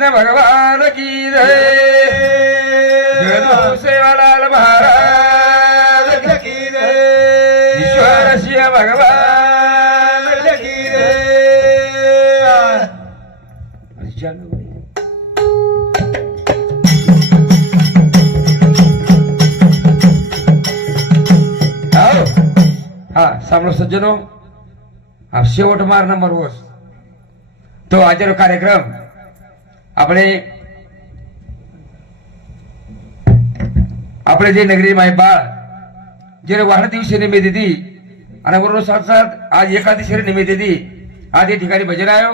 कृष्ण भगवान की जय। सेवालाल महाराज की जय। ईश्वर सिंह भगवान की जय। हा सामनो सज्जनो, हा शेवट मार नंबर वस तो आजरो कार्यक्रम આપણે જે નગરી માં બાળ જ્યારે વાહન દિવસે નિમિત્ત હતી અને બરોબર સાથ સાથ આજ એકાદશી નિમિત્ત હતી आज ठिकाणी भजन आयो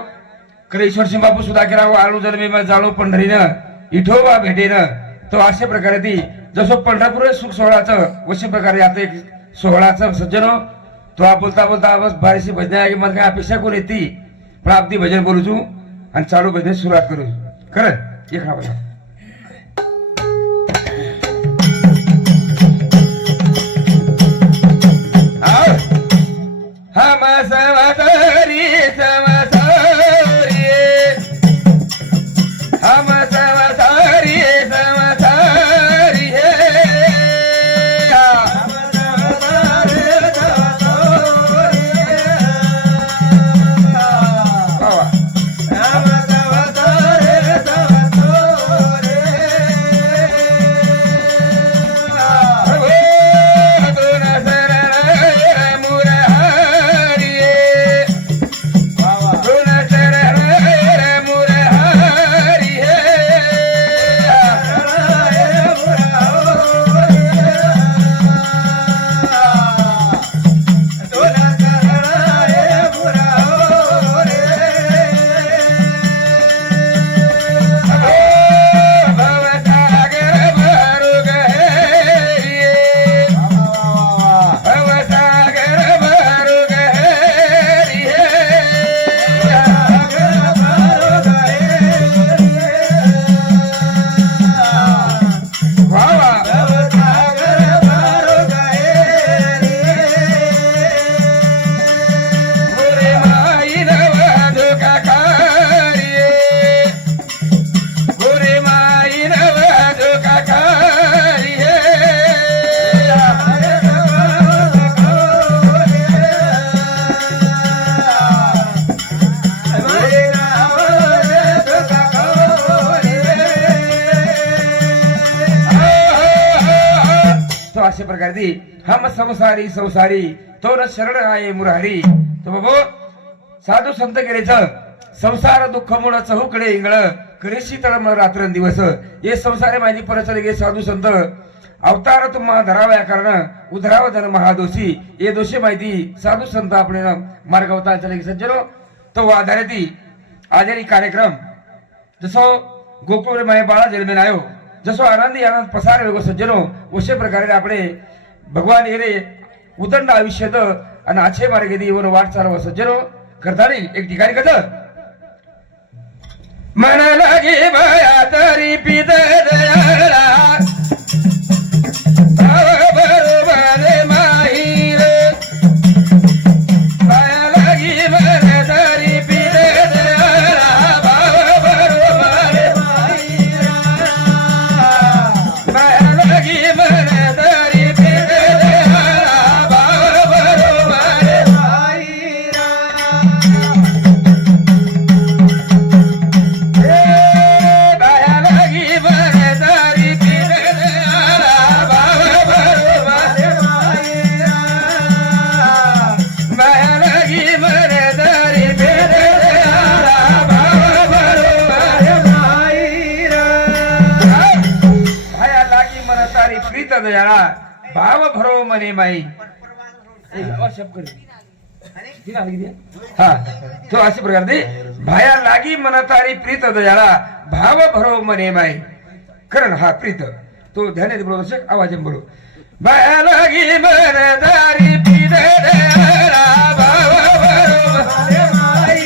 खरे ईश्वरसिंह बापू सुद्धा केला आलू जन्मी जाळू पंढरीनं इठोबा भेटेनं तो अशा प्रकारे ती जसं पंढरपूर सुख सोहळाचं अशा प्रकारे आता एक सोहळाचं सज्जनो तो बोलता बोलता बस बारीशी भजन आहे की मला काय अपेक्षा कोण येते पण आपली भजन बोलू छू आणि चालू भजन सुरुवात करू खरं एक हा अशा प्रकारे दी हम संसारी संसारी तो न शरण आहे मुरारी तो बाबो साधू संत गेलेचं संसार दुःख मुळ चहूकडे इंगळ करेशी तळम रात्र दिवस हे संसारे माझी परचले गे साधू संत अवतार तुम्हा धराव्या कारण उधराव धन महादोषी ये दोषी माहिती साधू संत आपण मार्ग अवतार चले सज्जनो तो आधारे ती आजारी कार्यक्रम जसो गोकुळ माय बाळा जन्मेन आयो जसो आनंदी आनंद पसार वेगो सज्जनो अशा प्रकारे आपले भगवान येरे उदंड आयुष्यात आणि आछे मार्गे दी वर वाट चालव सज्जनो करतानी एक ठिकाणी कसं मन लागे बाया तरी पित दयाळा बरोबर माहीर बाया लागी मन तरी पित दयाळा बरोबर माहीर बाया लागी मन तरी पित दयाळा बरोबर माहीर बाया लागी मन तरी पित दयाळा दयाळा भाव भरो मने माई हा तो अशा प्रकारे भाया लागी मन तारी प्रीत दयाळा भाव भरो मने माई करण हा प्रीत तो ध्यान दर्शक आवाज बोलो भाया लागी मन तारी प्रीत दयाळा भाव भरो मने माई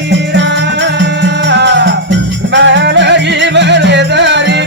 भाया लागी मन तारी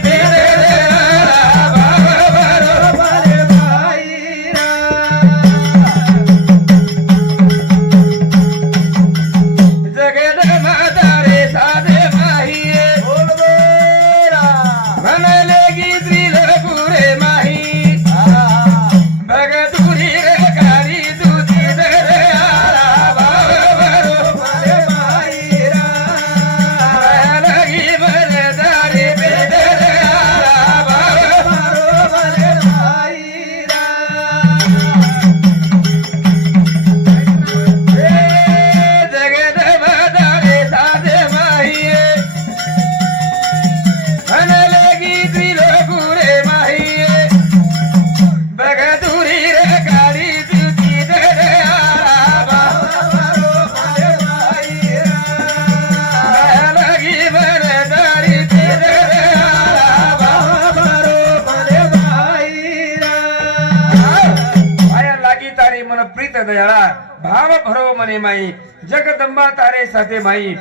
दयाळा भाव भरो मने माई जगदंबा तारे साथे माई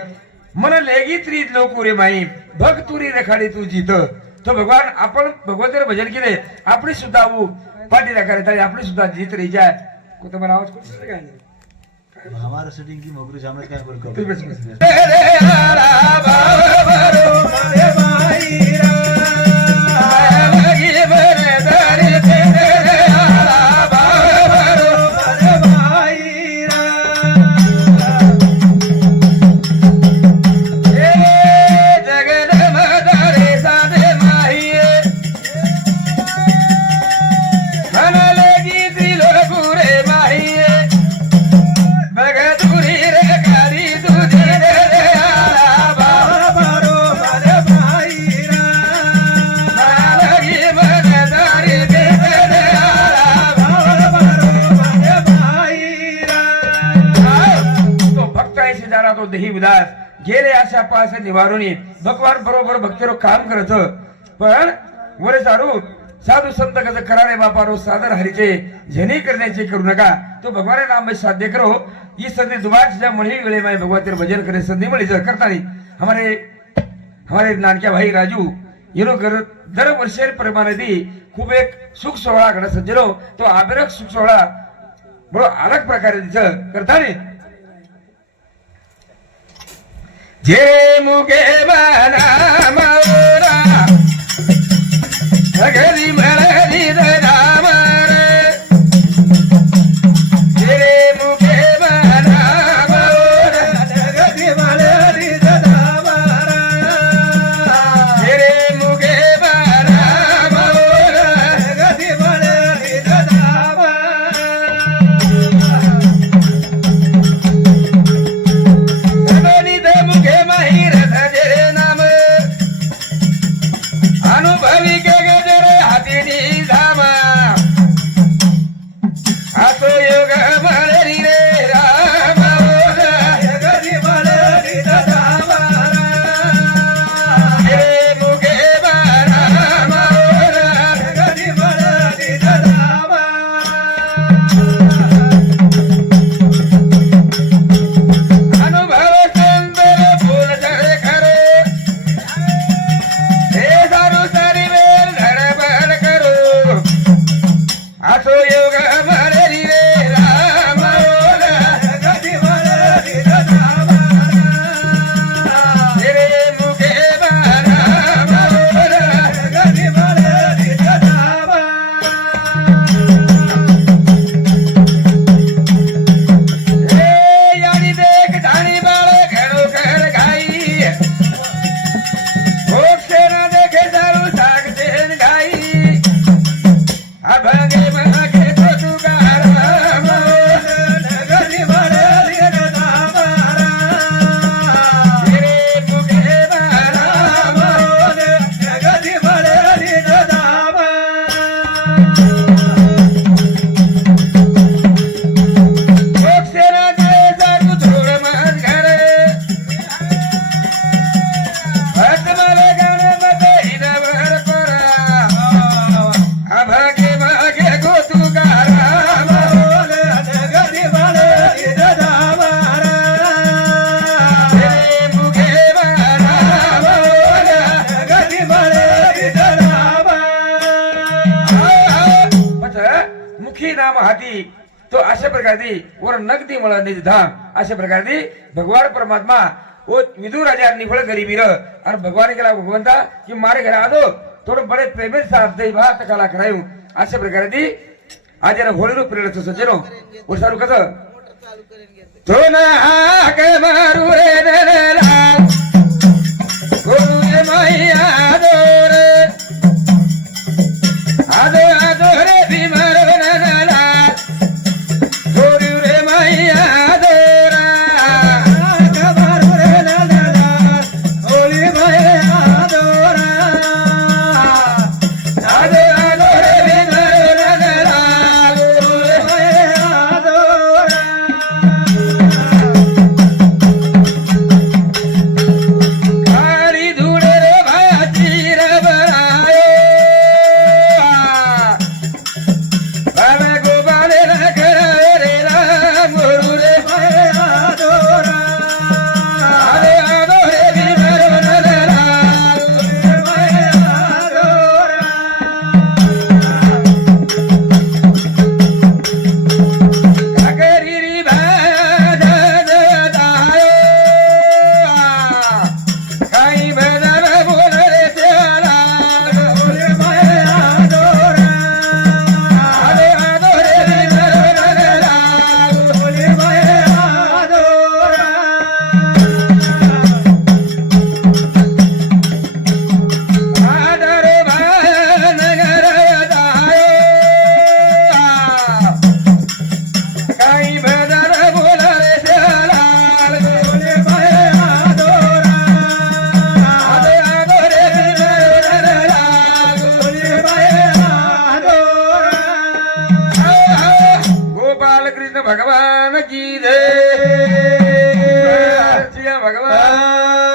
मन लेगी त्रीत लोकुरे माई भग तुरी रेखाडी तू जीत तो भगवान आपण भगवंताचे भजन केले आपली सुद्धा पाठी रेखाडी आपली सुद्धा जीत रही जाय को तुम्हाला आवाज कुठे काय नाही हमारा शूटिंग की मोगरी जामत काय बोल तू बस बस तेरे आला भाव भरो मने माई रा लगी बरे दरे तेरे आला भाव भरो मने माई रा ए जगदंबा साधे माई मन लगी त्रिलोकुरे माई भगतुरी रे काली तुझे रे आला भाव भरो मने माई रा लगी बरे दरे तेरे आला भाव भरो मने माई रा तो भक्त ऐसे जाना तो देही विदास गेले अशा पास निवारुनी भगवान बरोबर भक्तीरो काम करत पण वरे सारू साधू संत कस करारे बापारो सादर हरीचे जनी करण्याचे करू नका तो भगवान नाम में साध्य करो ये संधि दुबार जा मणी वेळे में भगवान तेरे भजन करे संधि मળી जा करता नहीं हमारे नानक्या भाई राजू येनो घर दर वर्षे प्रमाणे दी खूप एक सुख सोहळा घडा सज्जनो तो आबरक सुख सोहळा बरो अलग प्रकारे दिस करता नहीं जे मुगे मना मावरा सगळी मळली रामार तेरे मुखे मना मावरा सगळी मळली रामार तेरे मुखे मना मावरा सगळी मळली रामार सगळी दे मुखे माहीर सजरे नाम अनुभवी के गजरे हातीनी धामा आतो योग मळरी रे राम गरी मळरी धामा रे मुगे बारा मावरा गरी मळरी धामा अनुभव सुंदर फूल चढे खरे हे दारू सारी वेळ धडपड करू असो योग मळरी रे राम गदी मळरी धामा रे मुखे बारा मावरा गदी मळरी धामा ए यानी देख धाणी बाळ घडो कर गाई गोक्षेना देखे दारू सागतेन गाई अभंगे मगे तो तुकाराम गरी मळली धामारा रे मुखे बारा मावरा गरी मळली धामा गोक्षेना दे दारू थोड मन घरे भक्त मला गाणे मध्ये हिनवर करा अभागे मागे गो तुकाराम गरी मळली धामारा रे मुखे बारा मावरा गरी मळली धामा मुखी नाम हाती तो अशा प्रकारची वर नगदी मळणी धाम अशा प्रकारची भगवान परमात्मा वो विदु राजा निफळ गरीबीर और भगवान केला भगवंता की मारे घर आदो थोडं बडे प्रेमे साथ दे बात कला करायू अशा प्रकारची आज जरा होळी로 प्रेरत सज्जनो वो सारू कसं तो ना हाक मारू रे नला गुरु रे मैया आदोर आदो आदो रे भीमर नला गुरु रे मैया आदोरा मारू रे नला होली मैया आदोरा आदो आदो रे भीमर नला गुरु रे मैया आदोरा हा